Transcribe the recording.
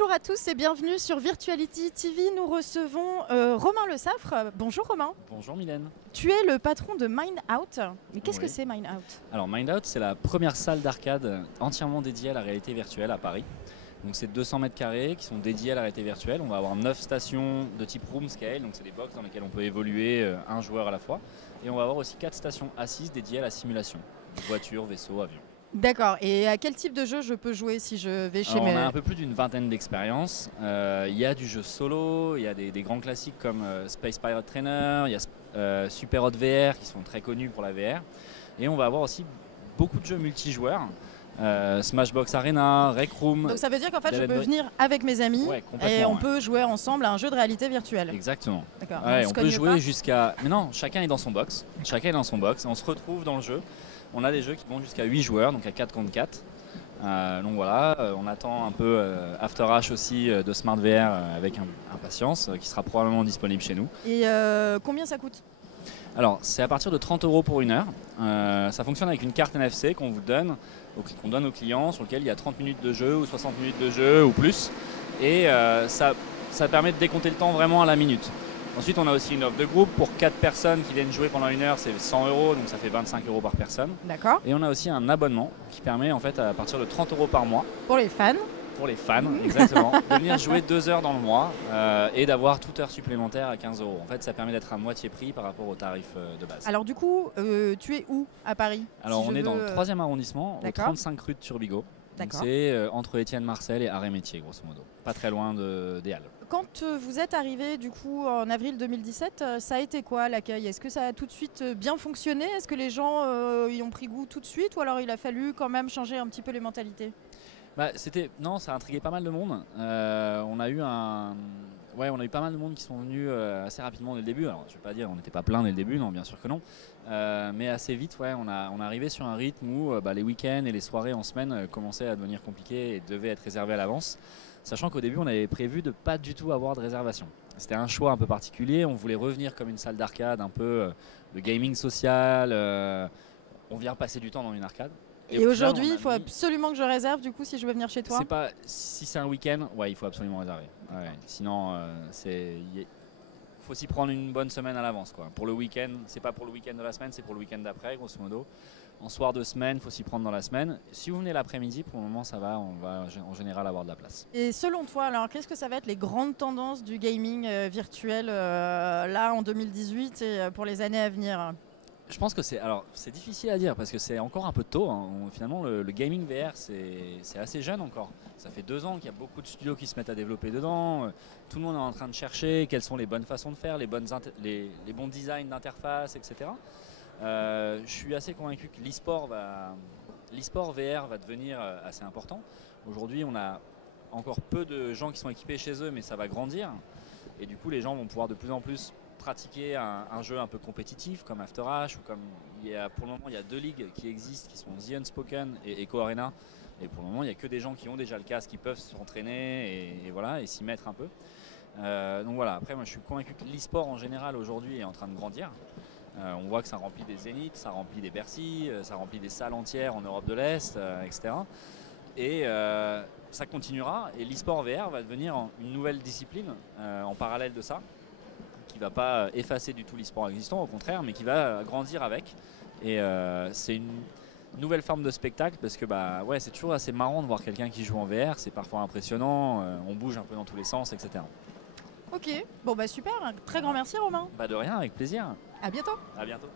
Bonjour à tous et bienvenue sur Virtuality TV. Nous recevons Romain Le Saffre. Bonjour Romain. Bonjour Mylène. Tu es le patron de Mind Out. Mais qu'est-ce Oui. que c'est Mind Out? Alors Mind Out, c'est la première salle d'arcade entièrement dédiée à la réalité virtuelle à Paris. Donc c'est 200 mètres carrés qui sont dédiés à la réalité virtuelle. On va avoir 9 stations de type room scale, donc c'est des box dans lesquelles on peut évoluer un joueur à la fois. Et on va avoir aussi 4 stations assises dédiées à la simulation. Voitures, vaisseaux, avions. D'accord. Et à quel type de jeu je peux jouer si je vais chez Alors, mes... on a un peu plus d'une vingtaine d'expériences. Il y a du jeu solo, il y a des grands classiques comme Space Pirate Trainer, il y a Super Hot VR qui sont très connus pour la VR. Et on va avoir aussi beaucoup de jeux multijoueurs. Smashbox Arena, Rec Room. Donc ça veut dire qu'en fait je Dead peux Boy. venir avec mes amis Ouais, et complètement, on ouais. peut jouer ensemble à un jeu de réalité virtuelle. Exactement. D'accord. Ouais, se on peut cogne jouer pas. jusqu'à... Mais non, chacun est dans son box. Chacun est dans son box. On se retrouve dans le jeu. On a des jeux qui vont jusqu'à 8 joueurs, donc à 4 contre 4. Donc voilà, on attend un peu After H aussi de Smart VR avec impatience, qui sera probablement disponible chez nous. Et combien ça coûte? Alors, c'est à partir de 30 € pour une heure. Ça fonctionne avec une carte NFC qu'on vous donne, qu'on donne aux clients, sur lequel il y a 30 minutes de jeu ou 60 minutes de jeu ou plus. Et ça permet de décompter le temps vraiment à la minute. Ensuite, on a aussi une offre de groupe pour 4 personnes qui viennent jouer pendant une heure, c'est 100 €, donc ça fait 25 € par personne. D'accord. Et on a aussi un abonnement qui permet en fait à partir de 30 € par mois, Pour les fans. pour les fans, exactement, de venir jouer 2 heures dans le mois et d'avoir toute heure supplémentaire à 15 €. En fait, ça permet d'être à moitié prix par rapport au tarif de base. Alors du coup, tu es où à Paris? Alors, Si on je est dans veux, le 3e arrondissement, au D'accord. 35 rue de Turbigo. Donc D'accord. c'est entre Étienne Marcel et Arrêt-Métier, grosso modo. Pas très loin des Halles. Quand vous êtes arrivé du coup en avril 2017, ça a été quoi l'accueil? Est-ce que ça a tout de suite bien fonctionné? Est-ce que les gens y ont pris goût tout de suite ou alors il a fallu quand même changer un petit peu les mentalités? Non, ça a intrigué pas mal de monde. On a eu pas mal de monde qui sont venus assez rapidement dès le début. Alors, je vais pas dire on n'était pas plein dès le début, non, bien sûr que non. Mais assez vite, ouais, on est arrivé sur un rythme où les week-ends et les soirées en semaine commençaient à devenir compliquées et devaient être réservées à l'avance. Sachant qu'au début, on avait prévu de pas du tout avoir de réservation. C'était un choix un peu particulier. On voulait revenir comme une salle d'arcade, un peu de gaming social. On vient passer du temps dans une arcade. Et au final, aujourd'hui, on a il faut mis- absolument que je réserve du coup si je veux venir chez toi? C'est pas si c'est un week-end, ouais, il faut absolument réserver. Ouais, sinon, il faut s'y prendre une bonne semaine à l'avance, quoi. Pour le week-end, c'est pas pour le week-end de la semaine, c'est pour le week-end d'après, grosso modo. En soir de semaine, il faut s'y prendre dans la semaine. Si vous venez l'après-midi, pour le moment, ça va. On va en général avoir de la place. Et selon toi, alors qu'est-ce que ça va être les grandes tendances du gaming virtuel là en 2018 et pour les années à venir? Je pense que c'est difficile à dire parce que c'est encore un peu tôt, hein. Finalement, le gaming VR, c'est assez jeune encore. Ça fait 2 ans qu'il y a beaucoup de studios qui se mettent à développer dedans. Tout le monde est en train de chercher quelles sont les bonnes façons de faire, les bons designs d'interface, etc. Je suis assez convaincu que l'e-sport VR va devenir assez important. Aujourd'hui, on a encore peu de gens qui sont équipés chez eux, mais ça va grandir. Et du coup, les gens vont pouvoir de plus en plus pratiquer un jeu un peu compétitif comme After H ou comme pour le moment il y a 2 ligues qui existent qui sont The Unspoken et Echo Arena, et pour le moment il n'y a que des gens qui ont déjà le casque qui peuvent s'entraîner et voilà, et s'y mettre un peu. Donc voilà, après moi je suis convaincu que l'e-sport en général aujourd'hui est en train de grandir. On voit que ça remplit des Zéniths, ça remplit des Bercy, ça remplit des salles entières en Europe de l'Est, etc. Et ça continuera, et l'e-sport VR va devenir une nouvelle discipline en parallèle de ça, qui ne va pas effacer du tout l'e-sport existant, au contraire, mais qui va grandir avec. Et c'est une nouvelle forme de spectacle parce que c'est toujours assez marrant de voir quelqu'un qui joue en VR, c'est parfois impressionnant, on bouge un peu dans tous les sens, etc. Ok, bon super, un très grand merci Romain. De rien, avec plaisir. À bientôt. À bientôt.